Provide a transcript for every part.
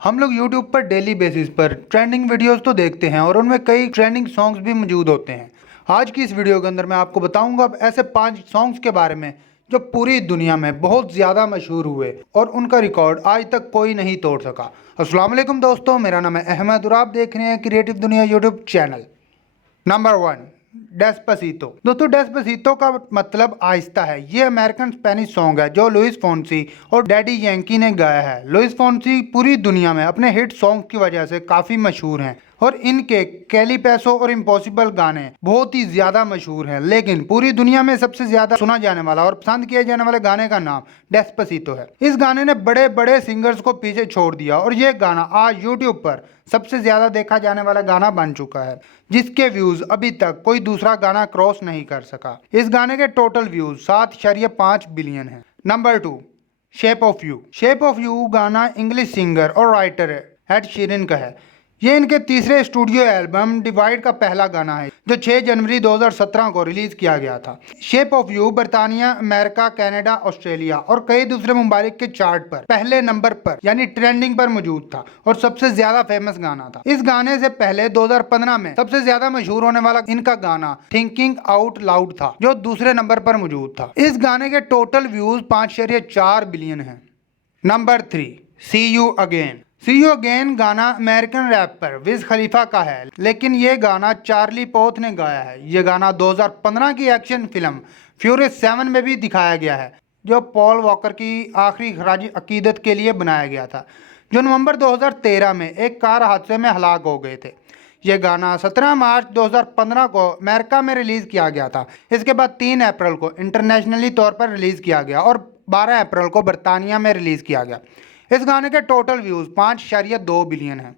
हम लोग YouTube पर डेली बेसिस पर ट्रेंडिंग वीडियोस तो देखते हैं और उनमें कई ट्रेंडिंग सॉन्ग्स भी मौजूद होते हैं। आज की इस वीडियो के अंदर मैं आपको बताऊंगा ऐसे 5 सॉन्ग्स के बारे में जो पूरी दुनिया में बहुत ज़्यादा मशहूर हुए और उनका रिकॉर्ड आज तक कोई नहीं तोड़ सका। अस्सलाम वालेकुम दोस्तों, मेरा नाम है अहमद और आप देख रहे हैं क्रिएटिव दुनिया यूट्यूब चैनल। Number 1, Despacito. दोस्तों, डेस्पासीतो का मतलब आहिस्ता है। ये अमेरिकन स्पेनिश सॉन्ग है जो लुइस फोंसी और डैडी यंकी ने गाया है। लुइस फोंसी पूरी दुनिया में अपने हिट सॉन्ग की वजह से काफ़ी मशहूर हैं और इनके कैलीपैसो और इम्पॉसिबल गाने बहुत ही ज़्यादा मशहूर हैं। लेकिन पूरी दुनिया में सबसे ज़्यादा सुना जाने वाला और पसंद किए जाने वाले गाने का नाम डेस्पासीतो है। इस गाने ने बड़े बड़े सिंगर्स को पीछे छोड़ दिया और ये गाना आज यूट्यूब पर सबसे ज़्यादा देखा जाने वाला गाना बन चुका है, जिसके व्यूज़ अभी तक कोई दूसरा गाना क्रॉस नहीं कर सका। इस गाने के टोटल व्यूज़ 7.5 बिलियन हैं। Number 2, shape of you. Shape of you गाना इंग्लिश सिंगर और राइटर एड शीरन का है। ये इनके तीसरे स्टूडियो एल्बम डिवाइड का पहला गाना है जो 6 जनवरी 2017 को रिलीज किया गया था। शेप ऑफ यू बरतानिया, अमेरिका, कनाडा, ऑस्ट्रेलिया और कई दूसरे ममालिक के चार्ट पर पहले नंबर पर यानी ट्रेंडिंग पर मौजूद था और सबसे ज्यादा फेमस गाना था। इस गाने से पहले 2015 में सबसे ज्यादा मशहूर होने वाला इनका गाना थिंकिंग आउट लाउड था जो दूसरे नंबर पर मौजूद था। इस गाने के टोटल व्यूज 5.4 बिलियन है। Number 3, see you again. See you again गाना अमेरिकन रैपर विज खलीफा का है, लेकिन ये गाना चार्ली पोथ ने गाया है। ये गाना 2015 की एक्शन फिल्म फ्यूरियस 7 में भी दिखाया गया है जो पॉल वॉकर की आखिरी खराज अकीदत के लिए बनाया गया था, जो नवंबर 2013 में एक कार हादसे में हलाक हो गए थे। यह गाना 17 मार्च 2015 को अमेरिका में रिलीज़ किया गया था। इसके बाद 3 अप्रैल को इंटरनेशनली तौर पर रिलीज़ किया गया और 12 अप्रैल को बरतानिया में रिलीज़ किया गया। इस गाने के टोटल व्यूज़ 5.2 बिलियन हैं।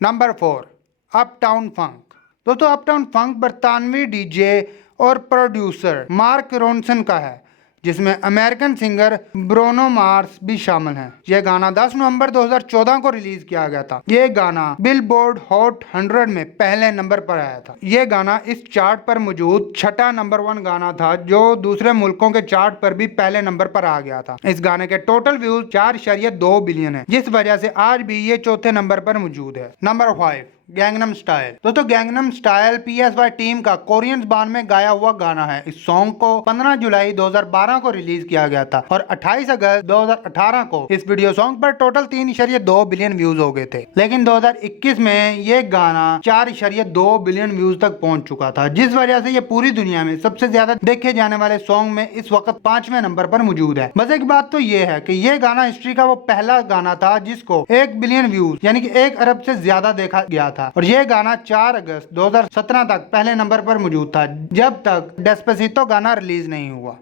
नंबर 4, अपटाउन फंक। दोस्तों, अपटाउन फंक बरतानवी डीजे और प्रोड्यूसर मार्क रोनसन का है, जिसमें अमेरिकन सिंगर ब्रूनो मार्स भी शामिल हैं। यह गाना 10 नवंबर 2014 को रिलीज किया गया था। यह गाना बिलबोर्ड हॉट 100 में पहले नंबर पर आया था। यह गाना इस चार्ट पर मौजूद छठा नंबर 1 गाना था जो दूसरे मुल्कों के चार्ट पर भी पहले नंबर पर आ गया था। इस गाने के टोटल व्यूज 4.2 बिलियन है, जिस वजह से आज भी ये चौथे नंबर पर मौजूद है। Number 5, Gangnam style. दोस्तों, गैंगनम स्टाइल PSY टीम का कोरियन बांड में गाया हुआ गाना है। इस सॉन्ग को 15 जुलाई 2012 को रिलीज किया गया था और 28 अगस्त 2018 को इस वीडियो सॉन्ग पर टोटल 3.2 बिलियन व्यूज हो गए थे। लेकिन 2021 में ये गाना 4.2 बिलियन व्यूज तक पहुंच चुका था, जिस वजह से ये पूरी दुनिया में सबसे ज्यादा देखे जाने वाले सॉन्ग में इस वक्त 5वें नंबर पर मौजूद है। बस एक बात तो ये है कि ये गाना हिस्ट्री का वो पहला गाना था जिसको 1 बिलियन व्यूज यानी कि 1 अरब से ज्यादा देखा गया था और यह गाना 4 अगस्त 2017 तक पहले नंबर पर मौजूद था, जब तक डेस्पासीतो गाना रिलीज नहीं हुआ।